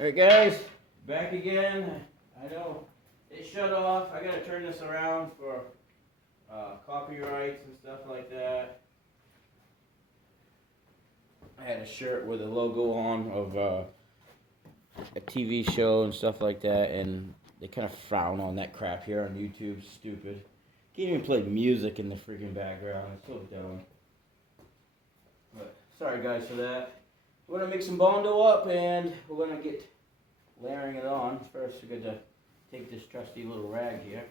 Alright guys, back again. I know it shut off. I gotta turn this around for copyrights and stuff like that. I had a shirt with a logo on of a TV show and stuff like that, and they kind of frown on that crap here on YouTube. Stupid. Can't even play music in the freaking background. It's so dumb. But sorry guys for that. We're gonna make some Bondo up and we're gonna get layering it on. First, we're going to take this trusty little rag here.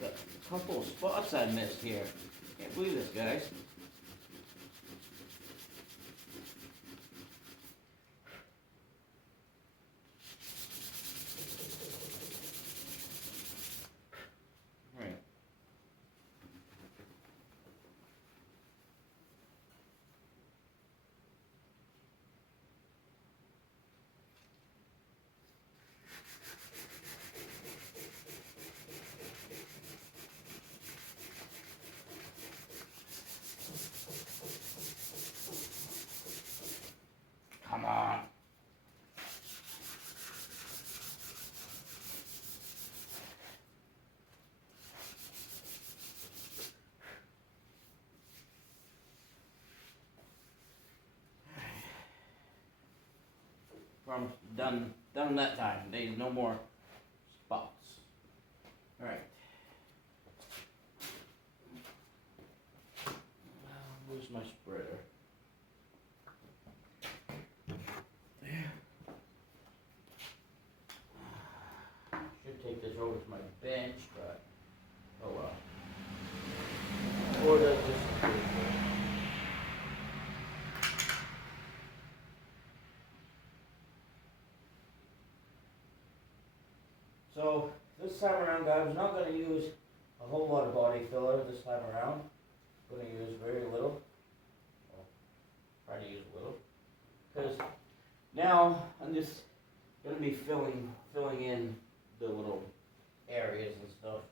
Got a couple of spots I missed here. Can't believe this, guys. Come on. Promise, done that time. There's no more spots. Alright. Where's my spreader? There. Should take this over to my bench, but oh well. Or does this? So this time around, guys, I'm not going to use a whole lot of body filler this time around. I'm going to use very little. Well, try to use a little, because now I'm just going to be filling in the little areas and stuff.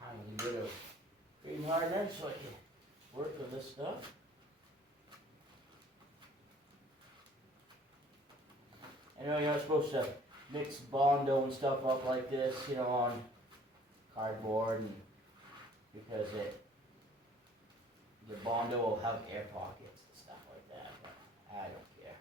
Tiny bit of cream hardener so I can work with this stuff. I know you're not supposed to mix Bondo and stuff up like this, you know, on cardboard, and because the Bondo will have air pockets and stuff like that, but I don't care.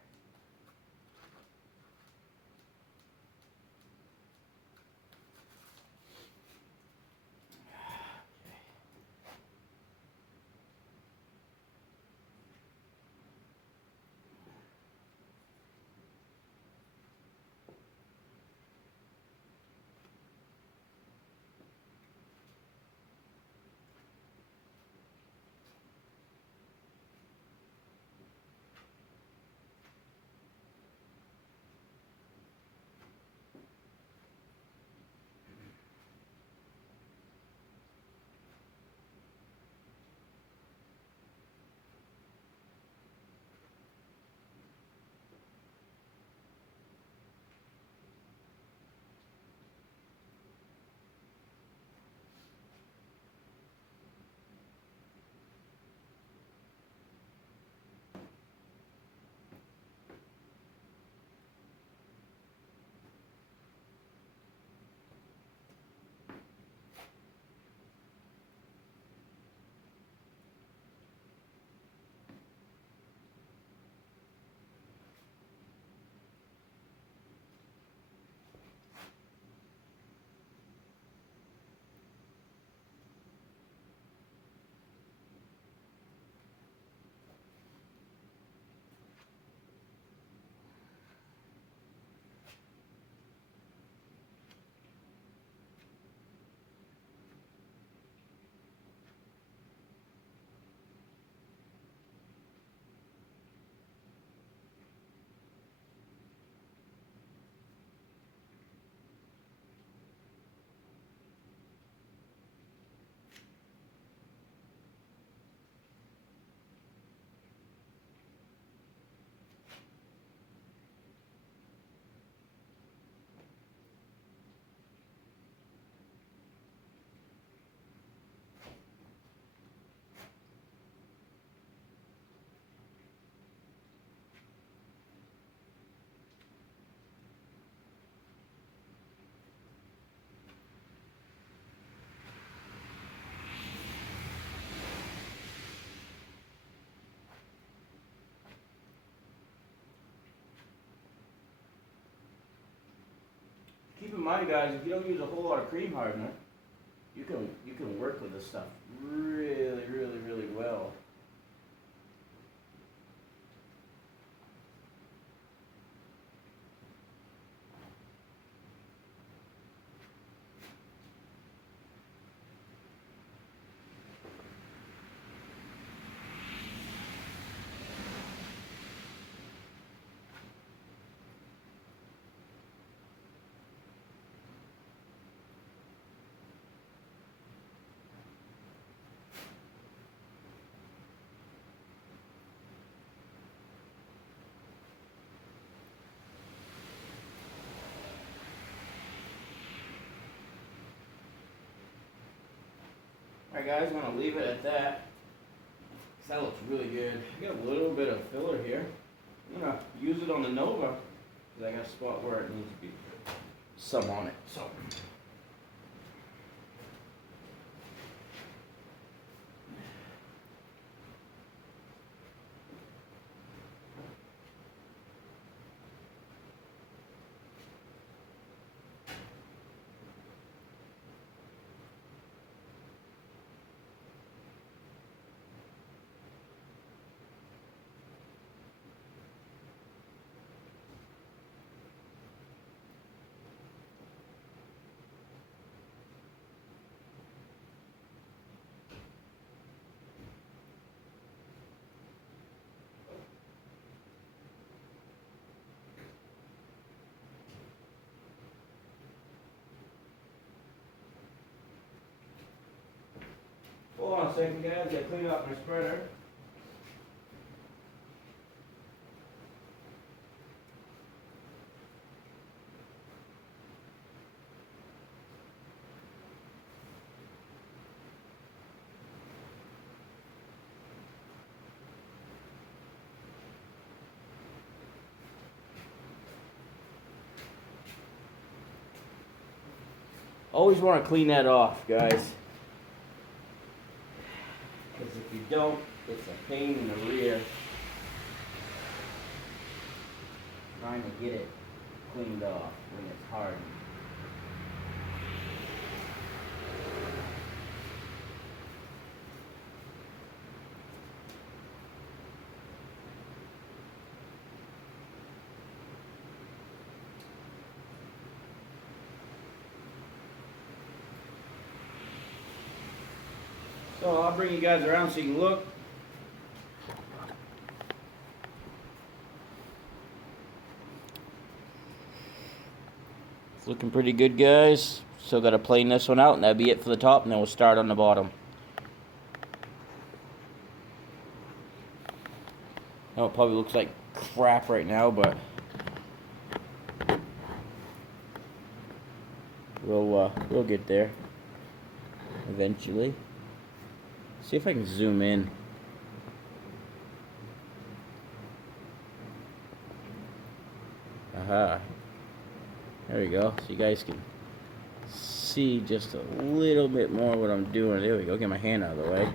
Keep in mind, guys, if you don't use a whole lot of cream hardener, you can work with this stuff really, really, really well. Alright guys, I'm going to leave it at that. That looks really good. I got a little bit of filler here. I'm going to use it on the Nova because I got a spot where it needs to be some on it. So. Hold on a second, guys. I gotta clean up my spreader. Always want to clean that off, guys. Because if you don't, it's a pain in the rear trying to get it cleaned off when it's hard. So I'll bring you guys around so you can look. It's looking pretty good, guys. Still got to plane this one out, and that'll be it for the top, and then we'll start on the bottom. I know it probably looks like crap right now, but we'll get there eventually. See if I can zoom in. Aha. There we go. So you guys can see just a little bit more what I'm doing. There we go. Get my hand out of the way.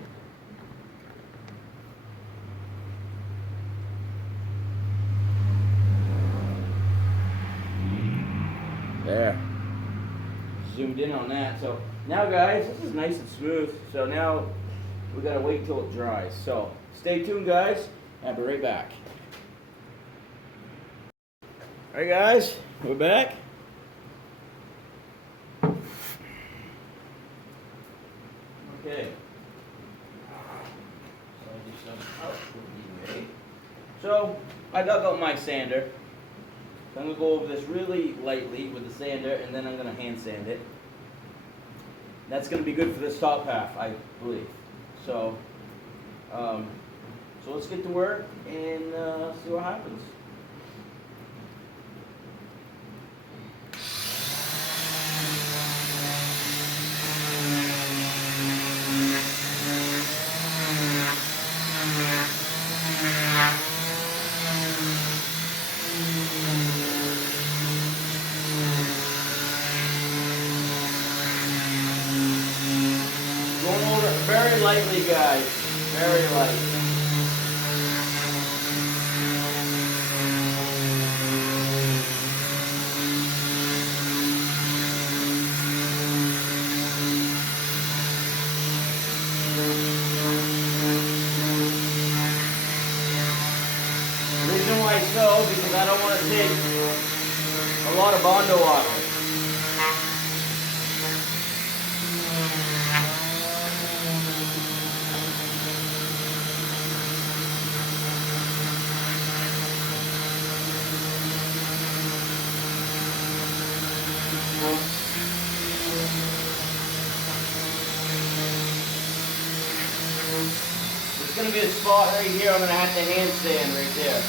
There. Zoomed in on that. So now, guys, this is nice and smooth. So now we gotta wait till it dries. So stay tuned, guys. I'll be right back. Alright, guys, we're back. Okay. So I dug out my sander. So I'm gonna go over this really lightly with the sander, and then I'm gonna hand sand it. That's gonna be good for this top half, I believe. So, so let's get to work and see what happens. Going over it very lightly, guys. Very light. want to take a lot of Bondo off it. There's going to be a spot right here I'm going to have to handstand right there.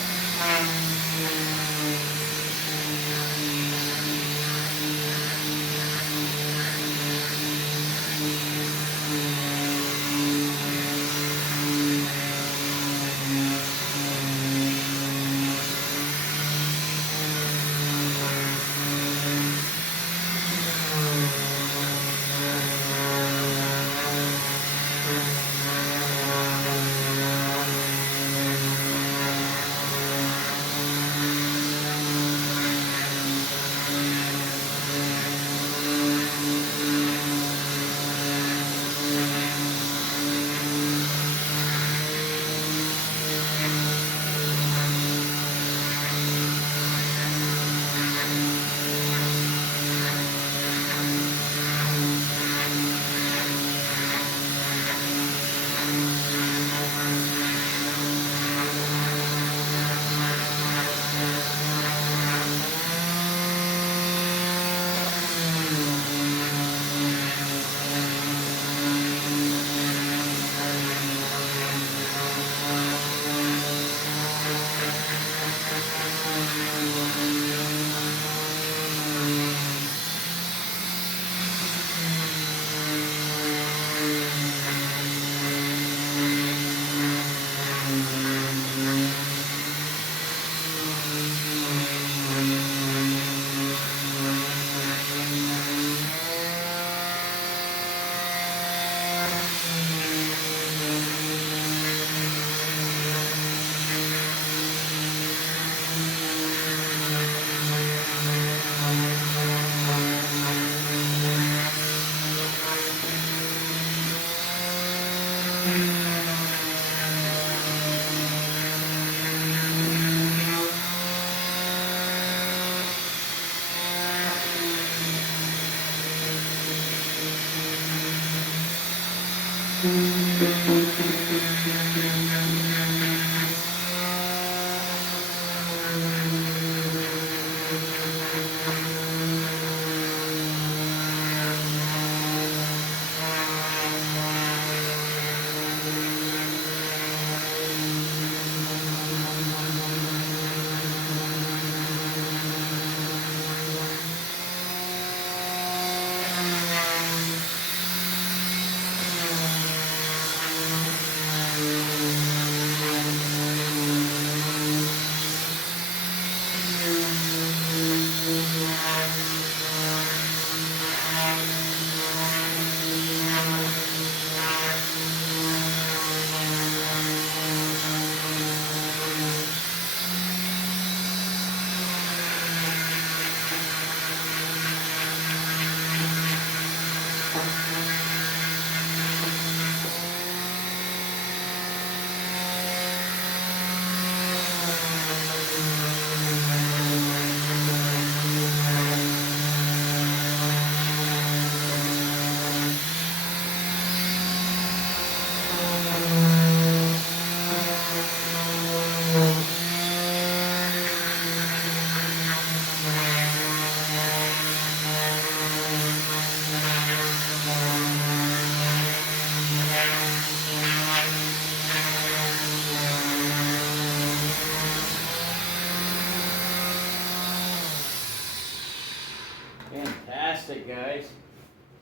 Fantastic, guys.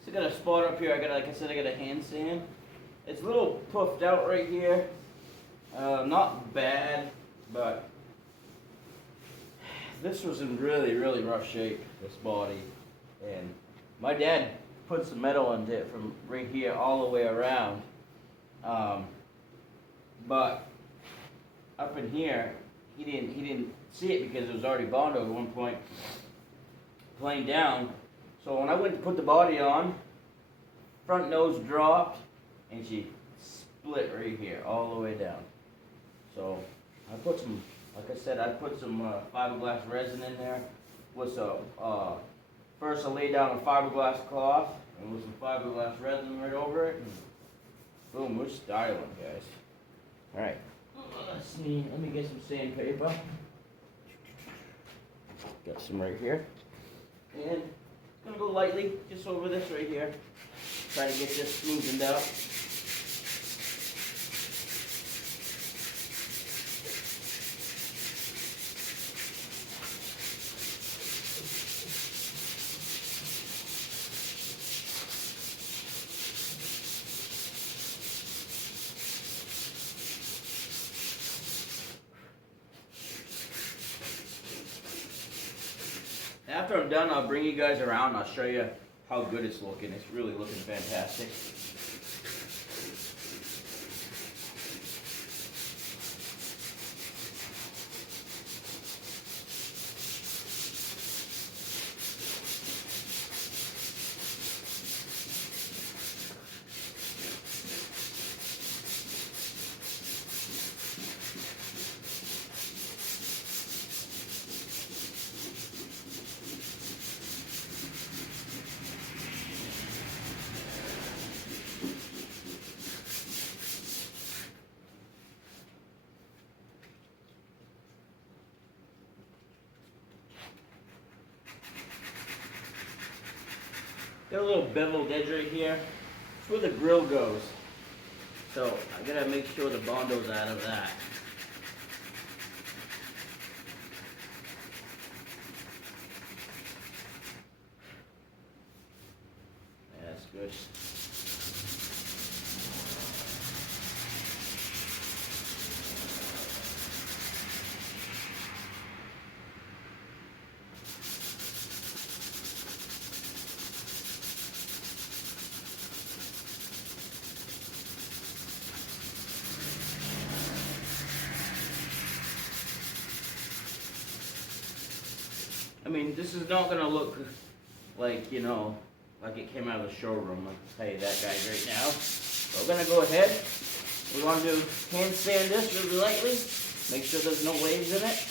So I got a spot up here. Like I said, I got a handstand. It's a little puffed out right here. Not bad, but this was in really, really rough shape, this body. And my dad put some metal into it from right here all the way around. But up in here, he didn't see it because it was already Bondo at one point playing down. So when I went to put the body on, front nose dropped and she split right here all the way down. So I put some Like I said, I put some fiberglass resin in there with some, first I laid down a fiberglass cloth and with some fiberglass resin right over it. And boom, we're styling, guys. Alright, let me get some sandpaper. Got some right here. And gonna go lightly just over this right here. Try to get this smoothened out. After I'm done, I'll bring you guys around and I'll show you how good it's looking. It's really looking fantastic. Got a little beveled edge right here. It's where the grill goes. So I gotta make sure the Bondo's out of that. Yeah, that's good. I mean, this is not gonna look like, you know, like it came out of the showroom. I can tell you that, guys, right now. So we're gonna go ahead. We're gonna do hand sand this really lightly. Make sure there's no waves in it.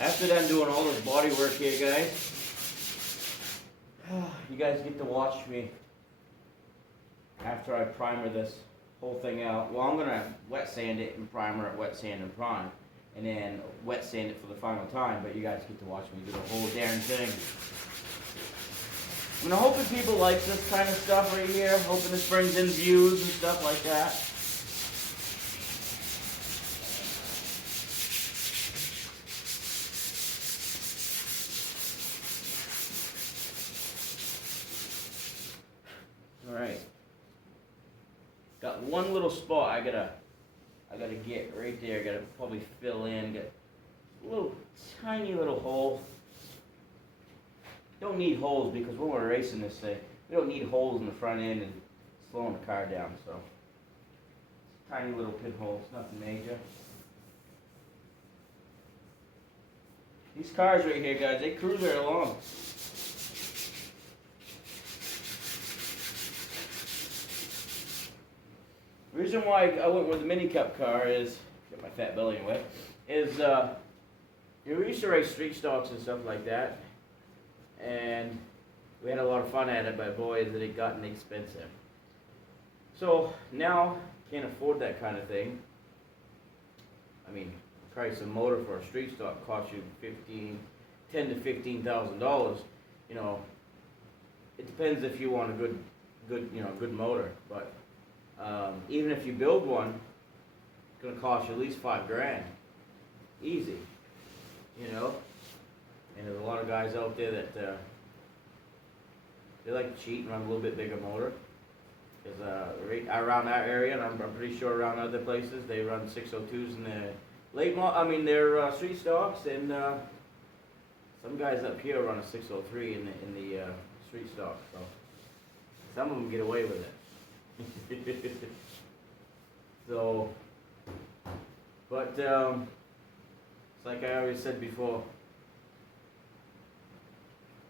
After done doing all this body work here, guys, you guys get to watch me after I primer this whole thing out. Well, I'm gonna wet sand it and primer it, wet sand and prime, and then wet sand it for the final time, but you guys get to watch me do the whole darn thing. I'm hoping people like this kind of stuff right here, hoping this brings in views and stuff like that. Alright. Got one little spot I gotta get right there. I gotta probably fill in. Get a little tiny little hole. Don't need holes because when we're racing this thing, we don't need holes in the front end and slowing the car down. So tiny little pinholes, nothing major. These cars right here, guys, they cruise right along. The reason why I went with the mini cup car is, get my fat belly away, is we used to race street stocks and stuff like that, and we had a lot of fun at it, but boy, is it gotten expensive. So now, can't afford that kind of thing. I mean, the price of motor for a street stock costs you $10,000 to $15,000. You know, it depends if you want a good motor, but even if you build one, it's going to cost you at least $5,000, easy, you know. And there's a lot of guys out there that they like to cheat and run a little bit bigger motor. Because right around our area, and I'm pretty sure around other places, they run 602s in their street stocks, and Some guys up here run a 603 in the street stock, so some of them get away with it. So, but it's like I always said before,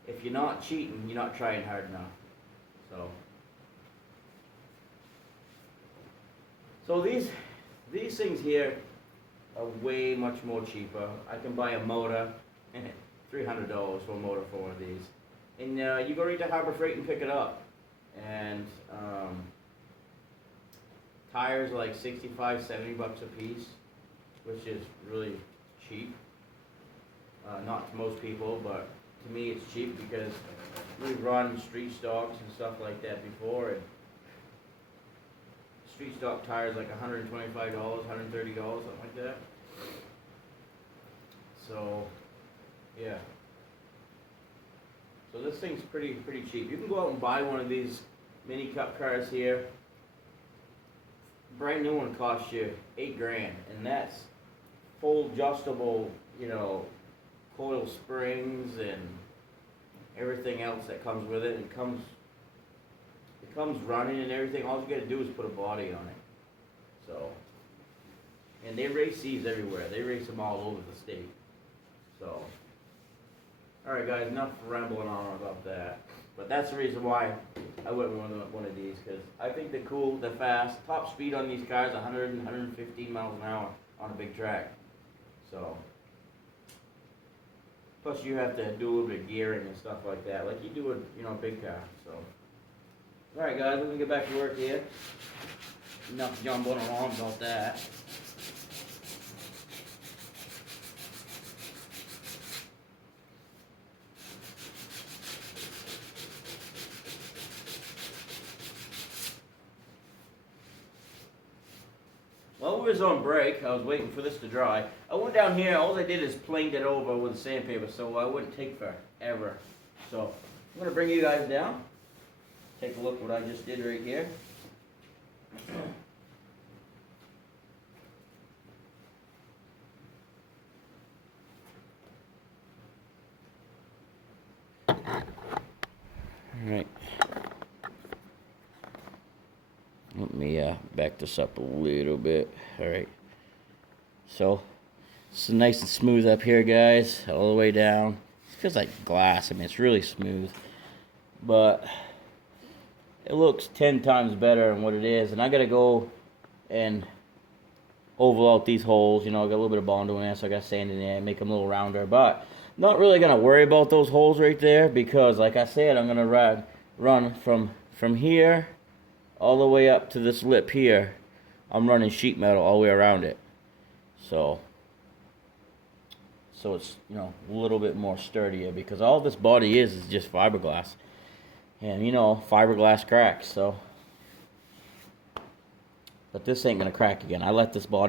if you're not cheating, you're not trying hard enough. So these things here are way much more cheaper. I can buy a motor, $300 for a motor for one of these, and you go right to Harbor Freight and pick it up. And tires are like 65, 70 bucks a piece, which is really cheap. Not to most people, but to me it's cheap because we've run street stocks and stuff like that before, and street stock tires like $125, $130, something like that. So, yeah. So this thing's pretty cheap. You can go out and buy one of these mini cup cars here. Brand new one costs you $8,000, and that's full adjustable, you know, coil springs and everything else that comes with it. It comes running and everything. All you got to do is put a body on it. So, and they race these everywhere. They race them all over the state. So, all right, guys, enough rambling on about that. But that's the reason why I went with one of these, because I think they're cool, they're fast. Top speed on these cars, 100 and 115 miles an hour on a big track. So, plus you have to do a little bit of gearing and stuff like that, like you do with, you know, a big car. So, all right, guys, let me get back to work here. Enough jumbling along about that. While we was on break, I was waiting for this to dry. I went down here, all I did is planed it over with sandpaper so I wouldn't take forever. So, I'm going to bring you guys down. Take a look what I just did right here. Alright. Let me back this up a little bit. Alright. So, it's nice and smooth up here, guys. All the way down. It feels like glass. I mean, it's really smooth. But it looks 10 times better than what it is. And I got to go and oval out these holes. You know, I got a little bit of Bondo in there, so I got sand in there and make them a little rounder. But not really going to worry about those holes right there because, like I said, I'm going to run from here all the way up to this lip here. I'm running sheet metal all the way around it. So it's, you know, a little bit more sturdier because all this body is just fiberglass. And, you know, fiberglass cracks, so. But this ain't going to crack again. I let this body